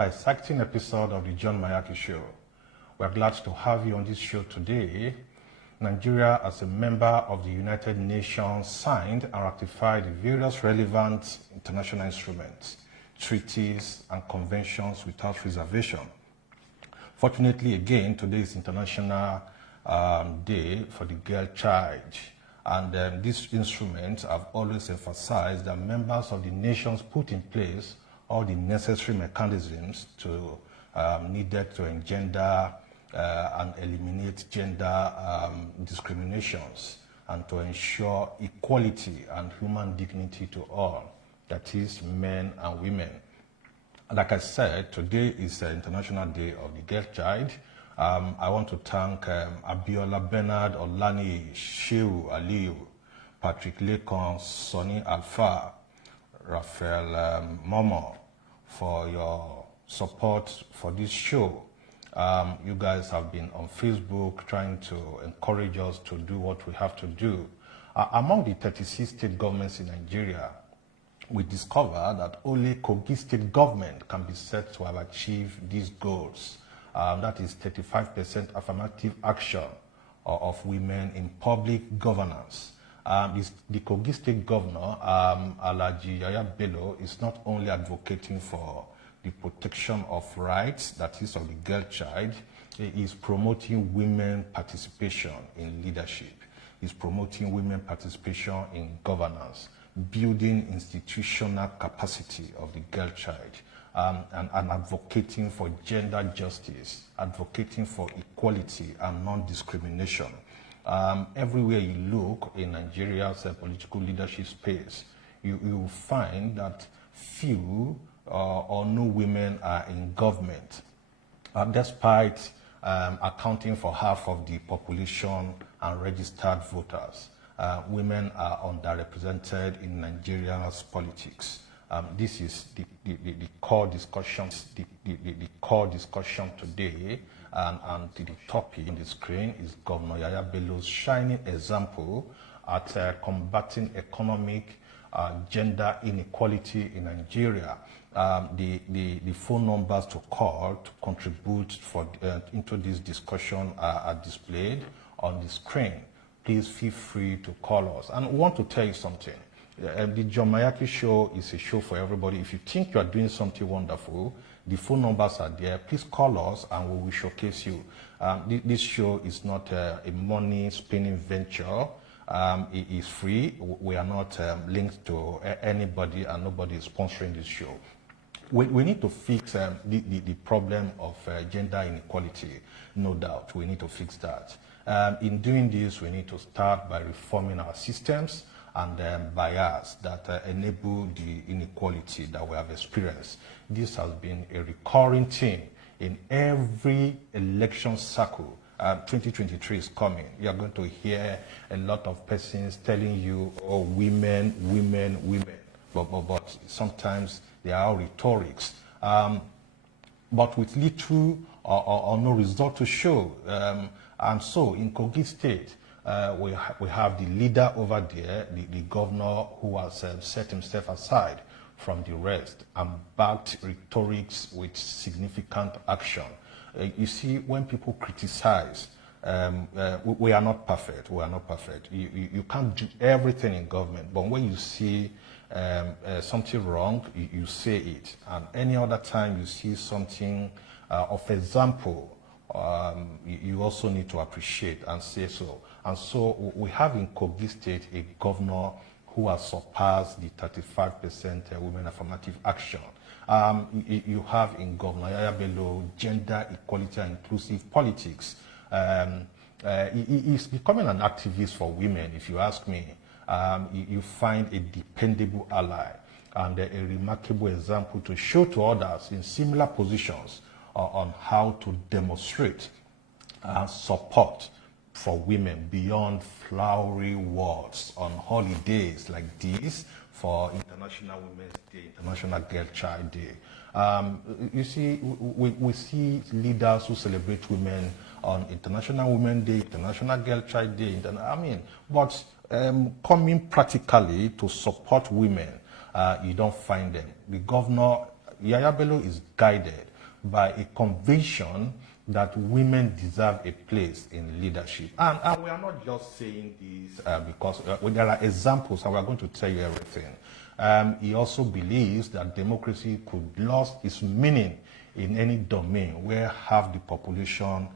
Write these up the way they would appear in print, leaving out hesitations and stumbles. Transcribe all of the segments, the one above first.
Exciting episode of the John Mayaki Show. We're glad to have you on this show today. Nigeria, as a member of the United Nations, signed and ratified the various relevant international instruments, treaties, and conventions without reservation. Fortunately, again, today is International Day for the Girl Child. And these instruments have always emphasized that members of the nations put in place all the necessary mechanisms needed to engender and eliminate gender discriminations and to ensure equality and human dignity to all, that is, men and women. Like I said, today is the International Day of the Girl Child. I want to thank Abiola Bernard, Olani, Shehu Aliyu, Patrick Lekon, Sonny Alpha, Raphael Momo for your support for this show. You guys have been on Facebook trying to encourage us to do what we have to do. Among the 36 state governments in Nigeria, we discovered that only Kogi state government can be said to have achieved these goals. That is 35% affirmative action of women in public governance. The Kogi State Governor, Yahaya Bello, is not only advocating for the protection of rights, that is of the girl child, he is promoting women participation in leadership. He is promoting women participation in governance, building institutional capacity of the girl child, and advocating for gender justice, advocating for equality and non-discrimination. Everywhere you look in Nigeria's political leadership space, you will find that few or no women are in government. Despite accounting for half of the population and registered voters, women are underrepresented in Nigeria's politics. This is the core discussion. The core discussion today, and the topic on the screen is Governor Yahaya Bello's shining example at combating economic gender inequality in Nigeria. The phone numbers to call to contribute into this discussion are displayed on the screen. Please feel free to call us. And we want to tell you something. The John Mayaki Show is a show for everybody. If you think you are doing something wonderful, the phone numbers are there. Please call us and we will showcase you. This show is not a money-spinning venture. It is free. We are not linked to anybody, and nobody is sponsoring this show. We need to fix the problem of gender inequality, no doubt. We need to fix that. In doing this, we need to start by reforming our systems and bias that enable the inequality that we have experienced. This has been a recurring theme in every election cycle. 2023 is coming. You are going to hear a lot of persons telling you, oh, women, women, women. But sometimes they are all rhetorics. But with little or no result to show. And so in Kogi State, we have the leader over there, the governor who has set himself aside from the rest and backed rhetorics with significant action. You see, when people criticize, we are not perfect. We are not perfect. You can't do everything in government, but when you see something wrong, you say it. And any other time you see something of example, you also need to appreciate and say so. And so we have in Kogi State a governor who has surpassed the 35% women affirmative action. You have in Governor Yahaya Bello gender equality and inclusive politics. He's becoming an activist for women, if you ask me. You find a dependable ally and a remarkable example to show to others in similar positions on how to demonstrate support for women beyond flowery words on holidays like this for International Women's Day, International Girl Child Day. You see, we see leaders who celebrate women on International Women's Day, International Girl Child Day. But coming practically to support women, you don't find them. The governor, Yahaya Bello, is guided by a conviction that women deserve a place in leadership. And we are not just saying this because there are examples, and we are going to tell you everything. He also believes that democracy could lose its meaning in any domain where half the population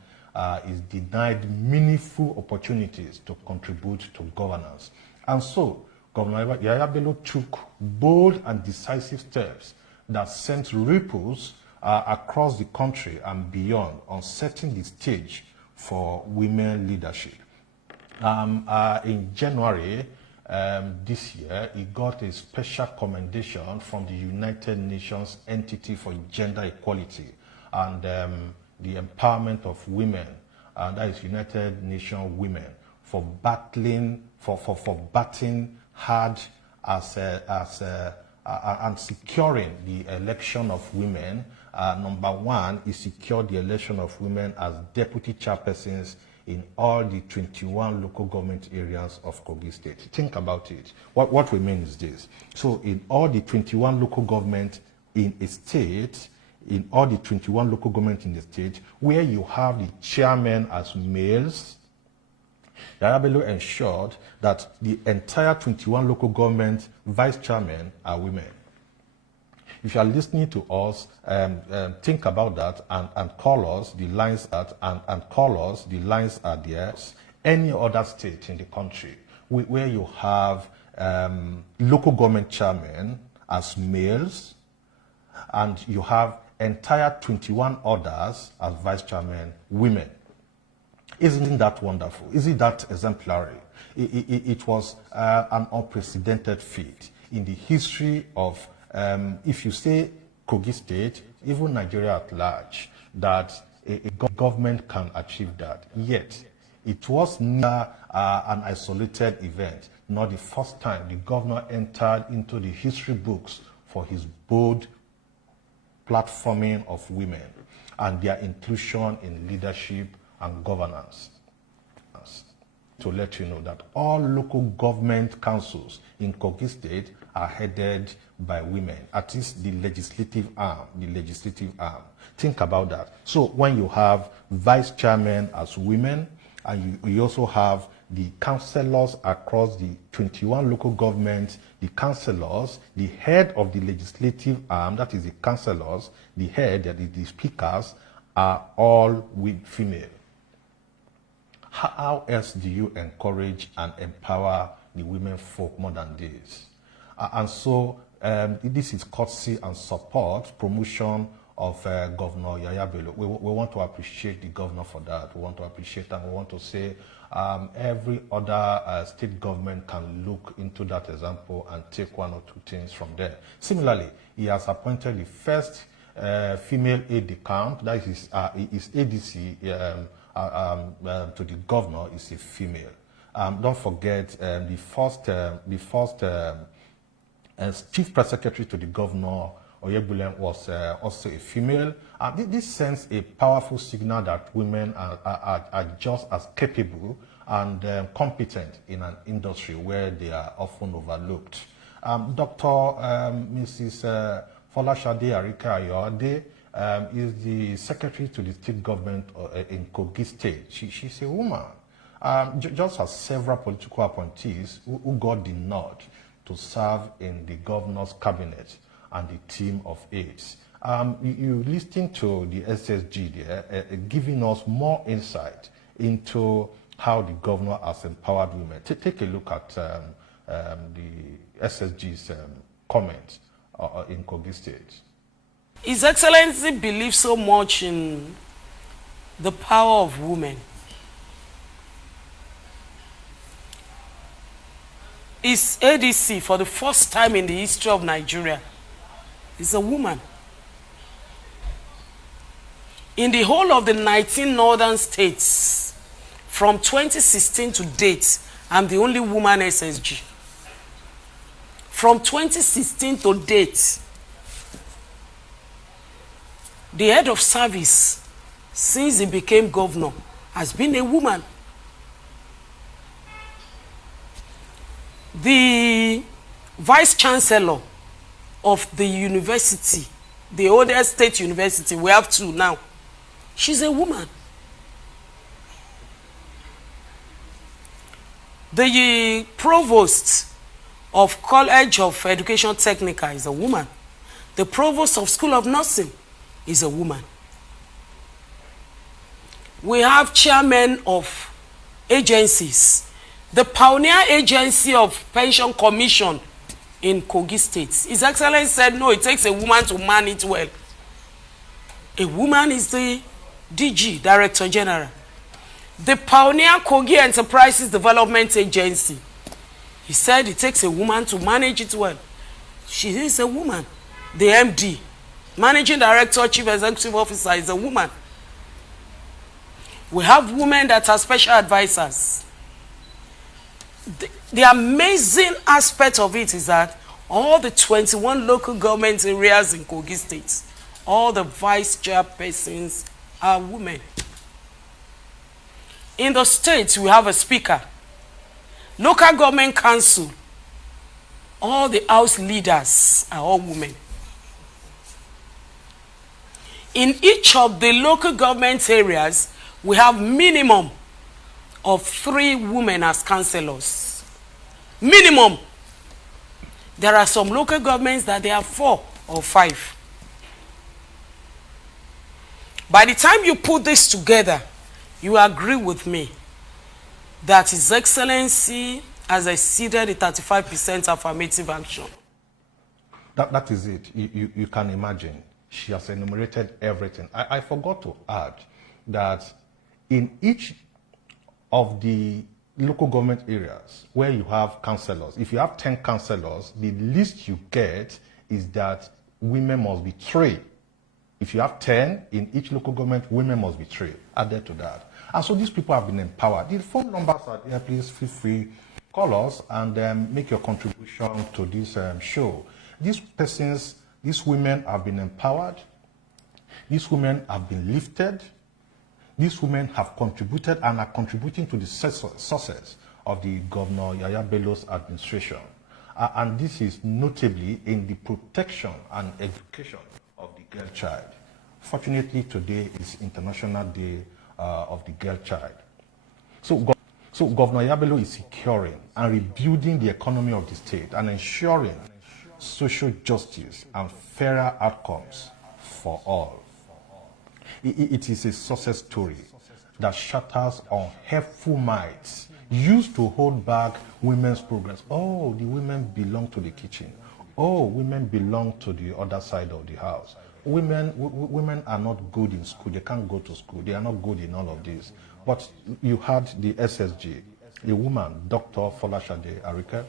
is denied meaningful opportunities to contribute to governance. And so, Governor Yahaya Bello took bold and decisive steps that sent ripples across the country and beyond on setting the stage for women leadership. In January this year, he got a special commendation from the United Nations Entity for Gender Equality and the Empowerment of Women, and that is United Nations Women, for battling hard and securing the election of women. Number one, he secured the election of women as deputy chairpersons in all the 21 local government areas of Kogi State. Think about it. What we mean is this. So in all the 21 local government in a state, where you have the chairmen as males, Yahaya Bello ensured that the entire 21 local government vice chairmen are women. If you are listening to us, think about that and call us. The lines are there. Any other state in the country where you have local government chairmen as males, and you have entire 21 others as vice chairmen women. Isn't that wonderful? Isn't that exemplary? It was an unprecedented feat in the history of, if you say Kogi State, even Nigeria at large, that a government can achieve that. Yet, it was neither an isolated event, nor the first time the governor entered into the history books for his bold platforming of women and their inclusion in leadership and governance. To let you know that all local government councils in Kogi State are headed by women, at least the legislative arm. Think about that. So when you have vice chairmen as women, and you also have the councillors across the 21 local governments, the councillors, the head of the legislative arm, that is the councillors, the head, that is the speakers, are all female. How else do you encourage and empower the women folk more than this? And so this is courtesy and support, promotion of Governor Yahaya Bello. We want to appreciate the governor for that. We want to appreciate, and we want to say every other state government can look into that example and take one or two things from there. Similarly, he has appointed the first female aide-de-camp, that is his ADC, to the governor is a female. Don't forget the first chief press secretary to the governor, Oyebulem, was also a female. This sends a powerful signal that women are just as capable and competent in an industry where they are often overlooked. Mrs. Folashade Arika Ayode is the secretary to the state government in Kogi State. She's a woman. Just as several political appointees who got the nod to serve in the governor's cabinet and the team of aides. You listening to the SSG there, giving us more insight into how the governor has empowered women. Take a look at the SSG's comments in Kogi State. His Excellency believes so much in the power of women. His ADC, for the first time in the history of Nigeria, is a woman. In the whole of the 19 northern states, from 2016 to date, I'm the only woman SSG. From 2016 to date, the head of service, since he became governor, has been a woman. The vice chancellor of the university the oldest state university, we have 2 now. She's a woman. The provost of College of Education Technica is a woman. The provost of School of Nursing is a woman. We have chairmen of agencies. The pioneer agency of Pension Commission in Kogi State, His Excellency said, no, it takes a woman to man it well. A woman is the DG, Director General. The pioneer Kogi Enterprises Development Agency, he said it takes a woman to manage it well. She is a woman. The MD, Managing Director, Chief Executive Officer, is a woman. We have women that are special advisors. The amazing aspect of it is that all the 21 local government areas in Kogi State, all the vice chairpersons are women. In the state, we have a speaker. Local government council, all the house leaders are all women. In each of the local government areas, we have minimum of 3 women as councillors. Minimum. There are some local governments that they have 4 or 5. By the time you put this together, you agree with me that His Excellency has exceeded the 35% affirmative action. That is it. You can imagine. She has enumerated everything. I forgot to add that in each of the local government areas where you have councillors, if you have 10 councillors, the least you get is that women must be 3. If you have 10 in each local government, women must be 3 added to that. And so these people have been empowered. The phone numbers are there. Please feel free, call us and make your contribution to this show. These persons, these women have been empowered. These women have been lifted. These women have contributed and are contributing to the success of the Governor Yahaya Bello's administration. And this is notably in the protection and education of the girl child. Fortunately, today is International Day of the Girl Child. So Governor Yahaya Bello is securing and rebuilding the economy of the state and ensuring social justice and fairer outcomes for all. It is a success story that shatters on helpful minds used to hold back women's progress. Oh, the women belong to the kitchen. Oh, women belong to the other side of the house. Women are not good in school. They can't go to school. They are not good in all of this. But you had the SSG, a woman, Dr. Folashade Arike.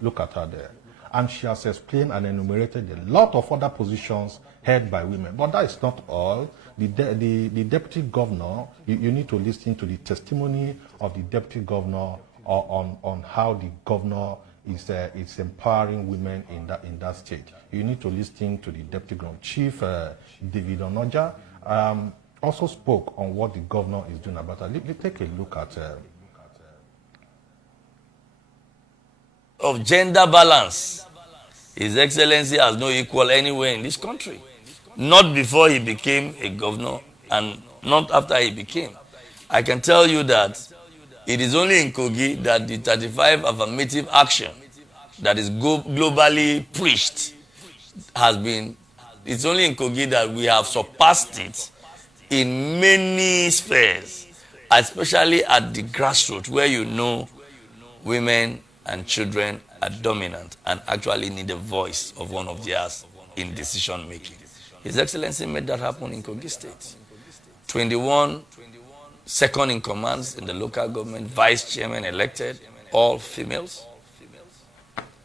Look at her there. And she has explained and enumerated a lot of other positions held by women. But that is not all. The deputy governor, you need to listen to the testimony of the deputy governor on how the governor is empowering women in that state. You need to listen to the deputy governor. Chief David Onoja also spoke on what the governor is doing about it. Let's take a look at of gender balance. His Excellency has no equal anywhere in this country. Not before he became a governor and not after he became. I can tell you that it is only in Kogi that the 35 affirmative action that is globally preached has been, it's only in Kogi that we have surpassed it in many spheres, especially at the grassroots where you know women and children are dominant and actually need a voice of one of theirs in decision making. His Excellency made that happen in Kogi State. 21 second in commands in the local government, vice chairman elected, all females.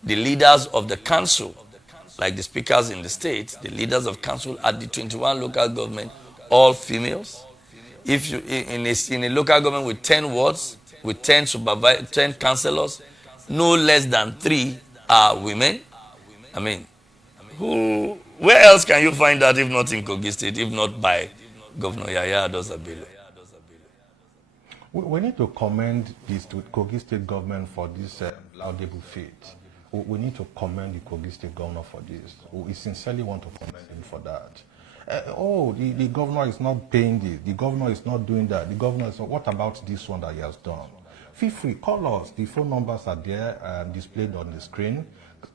The leaders of the council, like the speakers in the state, the leaders of council at the 21 local government, all females. If you in a local government with 10 wards, with 10 councillors, no less than 3 are women. I mean, where else can you find that if not in Kogi State, if not by Governor Yahaya Bello? We need to commend this to Kogi State government for this laudable feat. we need to commend the Kogi State governor for this. We sincerely want to commend him for that. The governor is not paying this, the governor is not doing that, the governor is not, what about this one that he has done? Feel free, call us. The phone numbers are there displayed on the screen.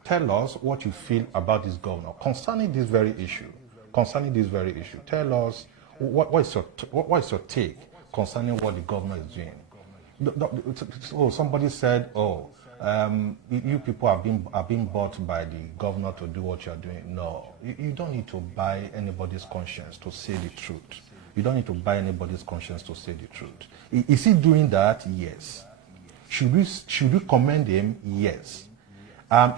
Tell us what you feel about this governor concerning this very issue. Tell us what is your take concerning what the governor is doing. So somebody said, you people are being bought by the governor to do what you are doing. No, you don't need to buy anybody's conscience to say the truth. You don't need to buy anybody's conscience to say the truth. Is he doing that? Yes. Should we commend him? Yes.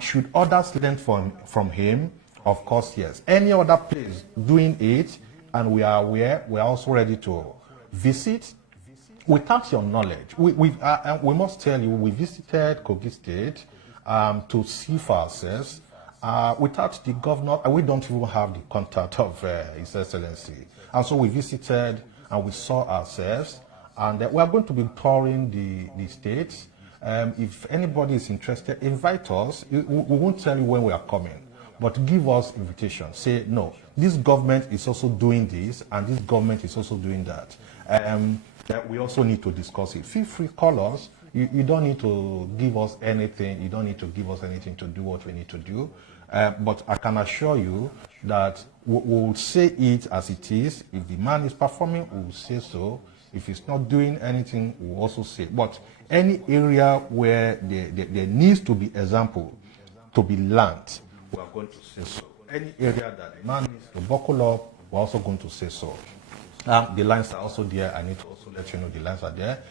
Should others learn from him? Of course, yes. Any other place doing it, and we are aware, we are also ready to visit. Without your knowledge, we must tell you, we visited Kogi State to see for ourselves. Without the governor, we don't even have the contact of His Excellency. And so we visited and we saw ourselves. And we are going to be touring the states. If anybody is interested, invite us. We won't tell you when we are coming, but give us invitation. Say, no, this government is also doing this, and this government is also doing that. That we also need to discuss it. Feel free, call us. You don't need to give us anything. You don't need to give us anything to do what we need to do. But I can assure you that we'll say it as it is. If the man is performing, we'll say so. If he's not doing anything, we'll also say. But any area where there needs to be example to be learned, we are going to say so. Any area that the man needs to buckle up, we're also going to say so. The lines are also there. I need to also let you know the lines are there.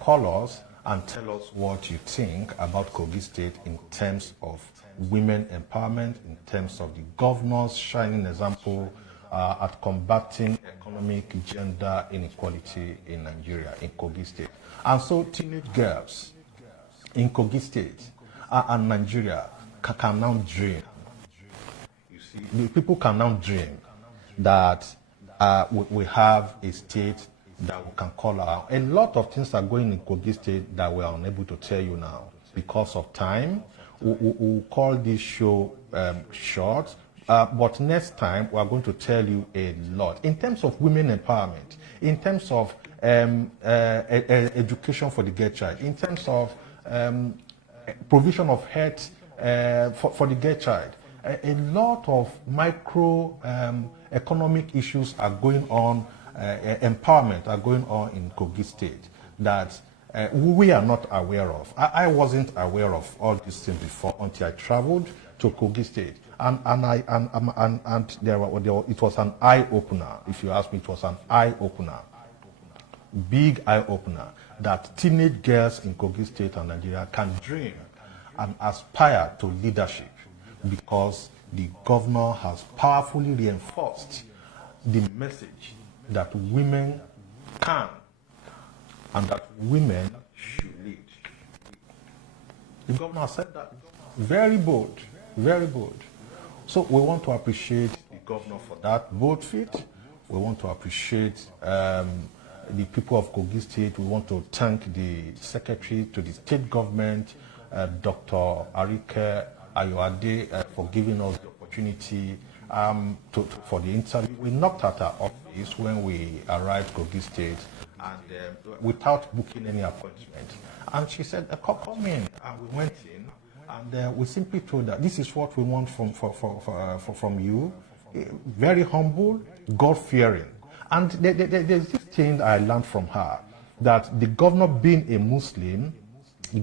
Call us and tell us what you think about Kogi State in terms of women empowerment, in terms of the governor's shining example at combating economic gender inequality in Nigeria, in Kogi State. And so teenage girls in Kogi State and Nigeria can now dream. You see, the people can now dream that we have a state that we can call out. A lot of things are going in Kogi State that we are unable to tell you now because of time. We'll call this show short, but next time we are going to tell you a lot in terms of women empowerment, in terms of education for the girl child, in terms of provision of health for the girl child. A lot of micro economic issues are going on, empowerment are going on in Kogi State that we are not aware of. I wasn't aware of all these things before until I traveled to Kogi State, and it was an eye opener. If you ask me, it was an eye opener, big eye opener, that teenage girls in Kogi State and Nigeria can dream and aspire to leadership, because the governor has powerfully reinforced the message that women can and that women should lead. The governor said that. Very bold, very bold. So we want to appreciate the governor for that bold feat. We want to appreciate the people of Kogi State. We want to thank the secretary to the state government, Dr. Arike Ayoade, for giving us the opportunity for the interview. We knocked at her office when we arrived Kogi State, and without booking any appointment. And she said, come in. And we went in, and we simply told her, this is what we want from you. Very humble, God-fearing. And there's this thing I learned from her, that the governor being a Muslim, the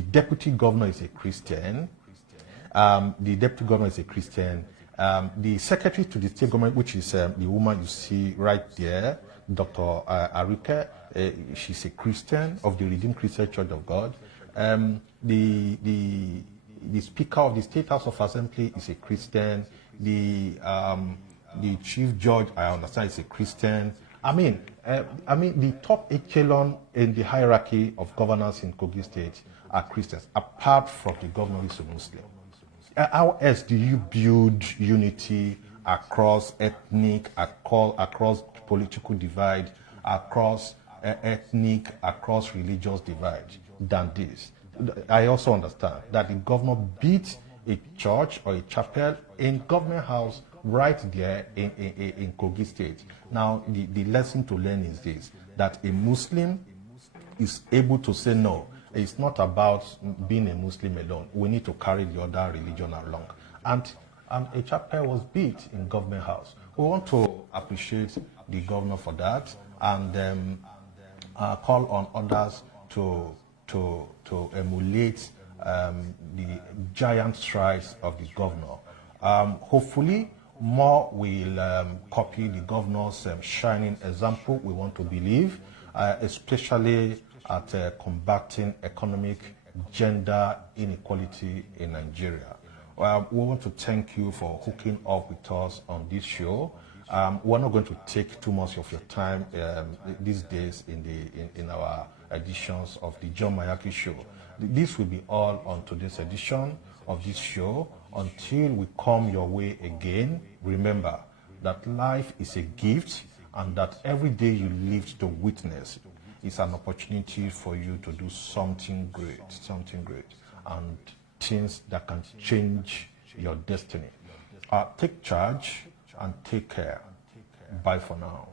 deputy governor is a Christian. The secretary to the state government, which is the woman you see right there, Dr. Arike, she's a Christian of the Redeemed Christian Church of God. The Speaker of the State House of Assembly is a Christian. The Chief Judge, I understand, is a Christian. I mean, the top echelon in the hierarchy of governors in Kogi State are Christians, apart from the governor who is a Muslim. How else do you build unity across ethnic, across political divide, across ethnic, across religious divide than this? I also understand that the governor beat a church or a chapel in government house right there in Kogi State. Now, the lesson to learn is this, that a Muslim is able to say no. It's not about being a Muslim alone. We need to carry the other religion along. And a chapel was beat in government house. We want to appreciate the governor for that, and call on others to emulate the giant strides of the governor. Hopefully, more will copy the governor's shining example, we want to believe, especially at combating economic gender inequality in Nigeria. We want to thank you for hooking up with us on this show. We're not going to take too much of your time these days in our editions of the John Mayaki Show. This will be all on today's edition of this show. Until we come your way again, remember that life is a gift, and that every day you live to witness is an opportunity for you to do something great, and things that can change your destiny. Take charge and take care. Bye for now.